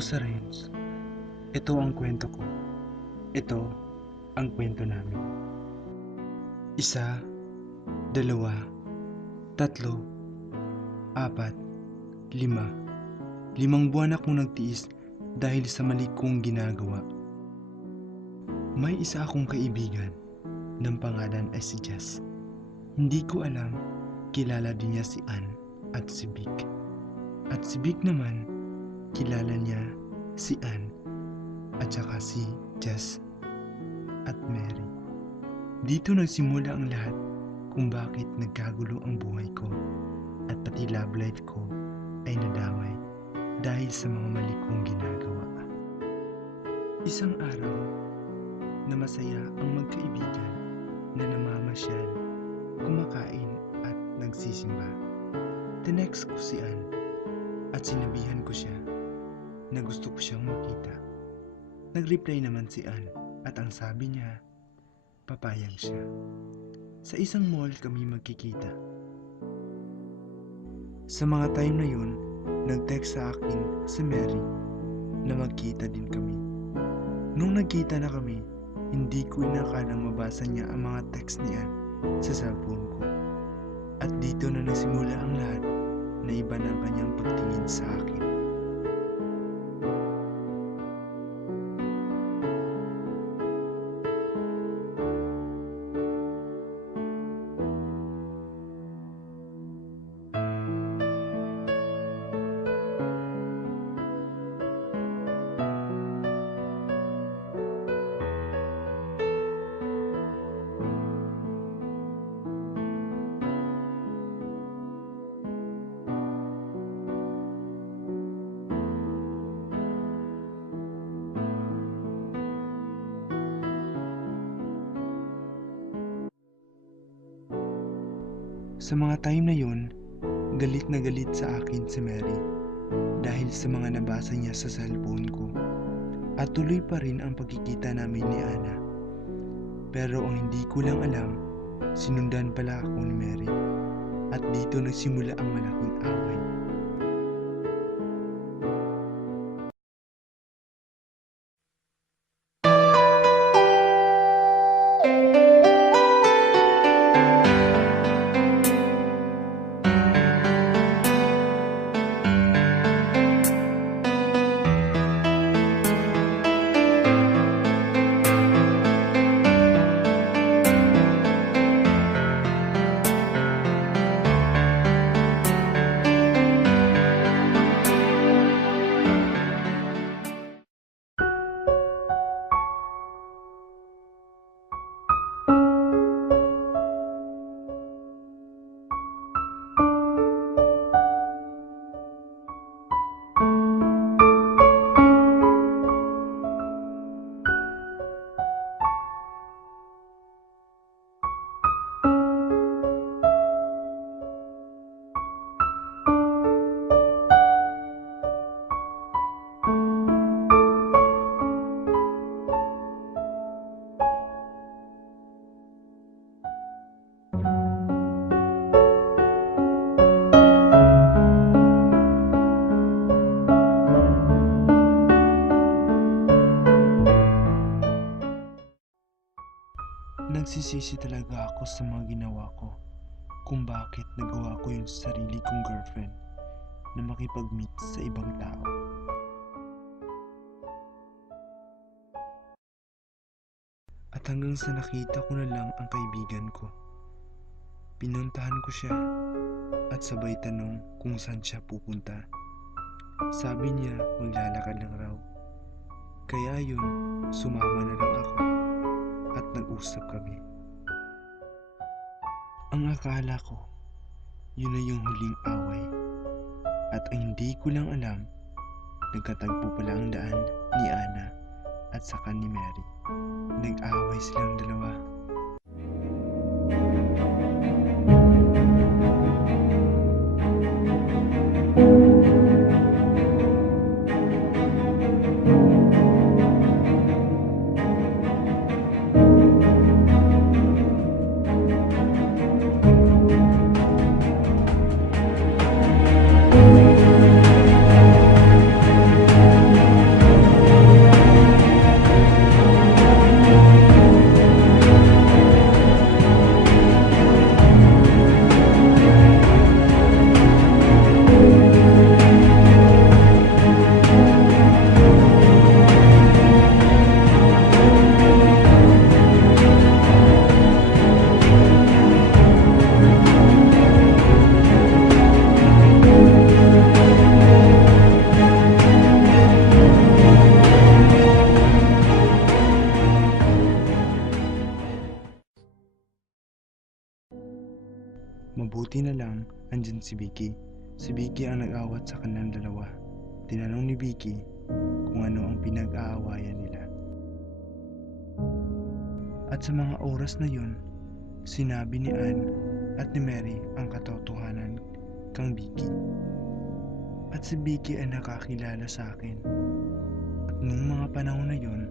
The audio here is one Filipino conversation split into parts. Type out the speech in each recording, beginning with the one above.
sa Renz. Ito ang kwento ko. Ito ang kwento namin. 1, 2, 3, 4, 5. 5 buwan akong nagtiis dahil sa mali kong ginagawa. May isa akong kaibigan ng pangalan ay si Jess. Hindi ko alam, kilala din niya si Ann at si Vic. At si Vic naman, kilala niya si Ann at saka si Jess at Mary. Dito nagsimula ang lahat kung bakit nagkagulo ang buhay ko at pati love life ko ay nadamay dahil sa mga mali kong ginagawa. Isang araw na masaya ang magkaibigan na namamasyal, kumakain at nagsisimba. Tinext ko si Ann at sinabihan ko siya na gusto ko siyang makita. Nag-reply naman si Ann at ang sabi niya, papayag siya. Sa isang mall kami magkikita. Sa mga time na yun, nag-text sa akin si Mary na magkita din kami. Nung nagkita na kami, hindi ko inakalang mabasa niya ang mga text ni Ann sa cellphone ko. At dito na nagsimula ang lahat na iba na ang kanyang pagtingin sa akin. Sa mga time na yun, galit na galit sa akin si Mary dahil sa mga nabasa niya sa cellphone ko. At tuloy pa rin ang pagkikita namin ni Ana. Pero ang hindi ko lang alam, sinundan pala ako ni Mary. At dito nagsimula ang malaking away. Nagsisisi talaga ako sa mga ginawa ko kung bakit nagawa ko yung sarili kong girlfriend na makipag-meet sa ibang tao. At hanggang sa nakita ko na lang ang kaibigan ko. Pinuntahan ko siya at sabay tanong kung saan siya pupunta. Sabi niya maglalakad lang raw. Kaya yun, sumama na lang ako at nag-usap kami. Ang akala ko, yun na yung huling away. At ang hindi ko lang alam, nagkatagpo pala ang daan ni Ana at saka ni Mary. Nag-away silang dalawa. Mabuti na lang andyan si Vicky. Si Vicky ang nag-awat sa kanilang dalawa. Tinanong ni Vicky kung ano ang pinag-aawayan nila. At sa mga oras na yun, sinabi ni Anne at ni Mary ang katotohanan kang Vicky. At si Vicky ay nakakilala sa akin. At nung mga panahon na yun,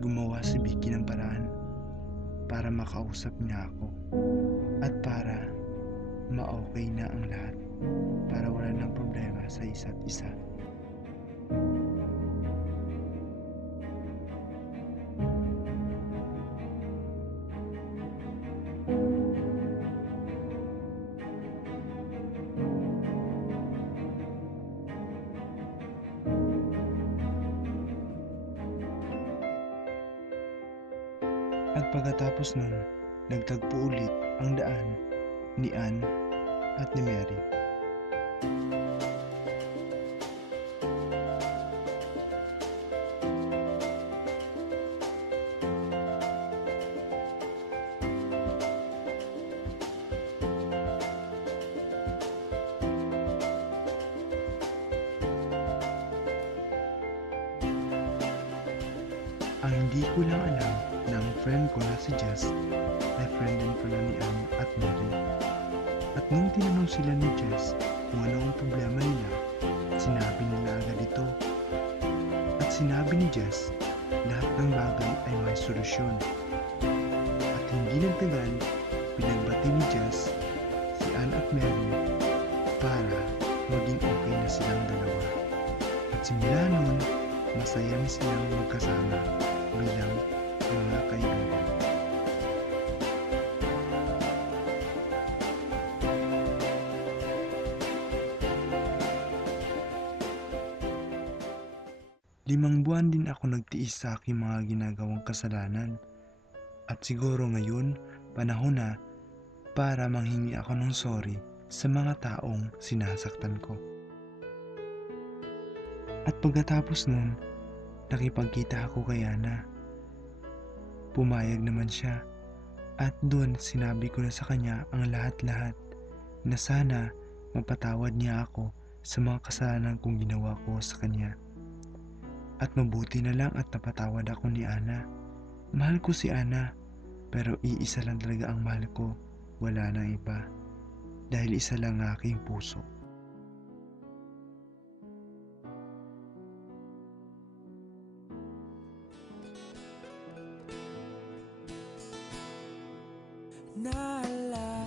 gumawa si Vicky ng paraan para makausap niya ako at para ma-okay na ang lahat, para wala ng problema sa isa't isa. At pagkatapos nun, nagtagpo ulit ang daan ni Anne at ni Mary. Ang hindi ko lang alam na ang friend ko na si Jess ay friend din pala ni Anne at Mary. At nung tinanong sila ni Jess kung ano ang problema nila, sinabi nila agad ito. At sinabi ni Jess, lahat ng bagay ay may solusyon. At hindi nagtagal, pinagbati ni Jess si Anne at Mary para maging okay na silang dalawa. At simula nun, masaya na silang magkasama bilang mga kaibigan. Limang buwan din ako nagtiis sa aking mga ginagawang kasalanan. At siguro ngayon, panahon na para manghingi ako ng sorry sa mga taong sinasaktan ko. At pagkatapos nun, nakipagkita ako kay Ana. Pumayag naman siya at doon sinabi ko na sa kanya ang lahat-lahat na sana mapatawad niya ako sa mga kasalanan kong ginawa ko sa kanya. At mabuti na lang at napatawad ako ni Ana. Mahal ko si Ana, pero iisa lang talaga ang mahal ko, wala nang iba, dahil isa lang ang aking puso. Naalala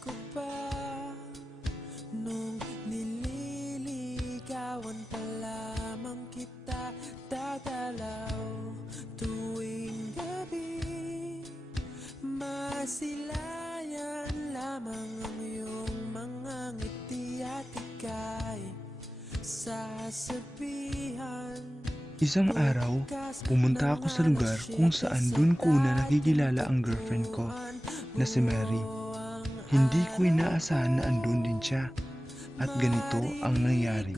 ko pa nung nililigawan pa lamang kita, dadalaw tuwing gabi, masilayan lamang ang iyong mga ngiti at ika'y sasabihan. Isang araw, pumunta ako sa lugar kung saan doon ko una nakikilala ang girlfriend ko na si Mary. Hindi ko inaasahan na andun din siya at ganito ang nangyari.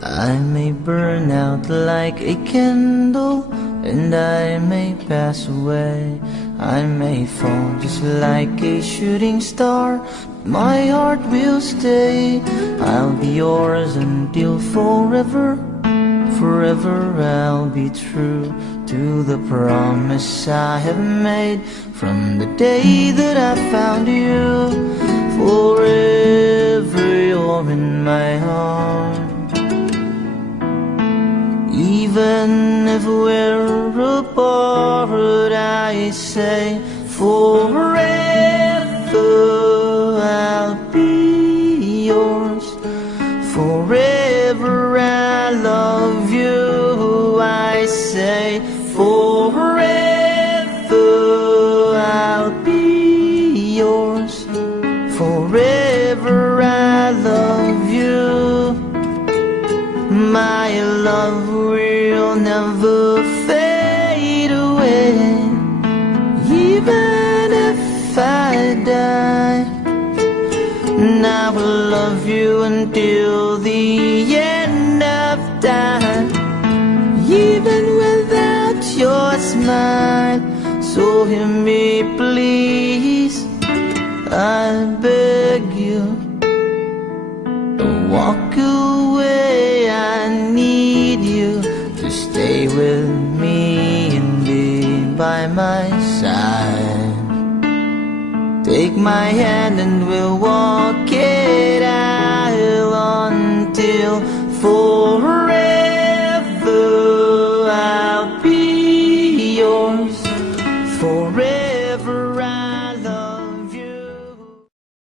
I may burn out like a candle, and I may pass away. I may fall just like a shooting star. My heart will stay. I'll be yours until forever. Forever I'll be true to the promise I have made from the day that I found you. Forever you're in my heart. Even if we're apart, I say forever I'll be yours. Forever I love you, I say forever I'll be yours. Forever I love you. My love will never fade away, even if I die. and I will love you until the end of time, even without your smile. So hear me please, I beg you, don't walk away. I need you to stay with me and be by my side. Take my hand and we'll walk it out until forever.